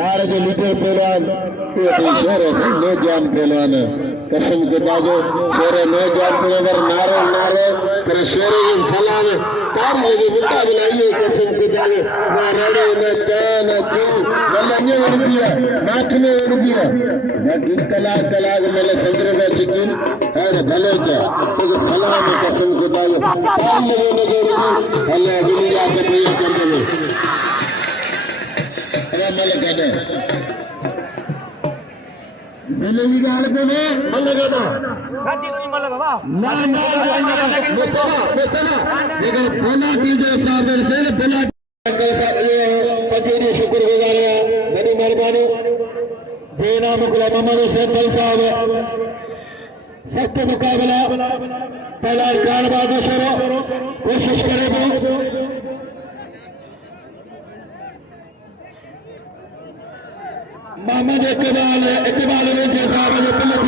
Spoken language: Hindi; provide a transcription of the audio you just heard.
नारे जो लीडर पहलवान ये तो शेर है नौजवान पहलवान कसम खुदा जो शेर नौजवान पहलवान नारे नारे पर शेर की सलाम तारी के मुकाबला ये कसम खुदा ना रड़े ना क्या ना क्यों वल्लने उड़ दिया नाक में उड़ दिया बाकी तलाक तलाक मेरे संदर्भ में चिकिन है भले क्या तो सलाम कसम खुदा तारी ने जोड़ी भले दुनिया के भैया कर दे मल कहते मिले ही गाल पे ने मल कहता ना लेकिन बना की जो साहब से बना अंकल साहब ये फकीर शुक्रगुजार है बड़ी मेहरबानी बेनाम गुलाम मोहम्मद हुसैन कल साहब सख्त मुकाबला पहला रिकॉर्ड बाबू शुरू कोशिश करेगा मोहम्मद इकबाल रेंजर साहब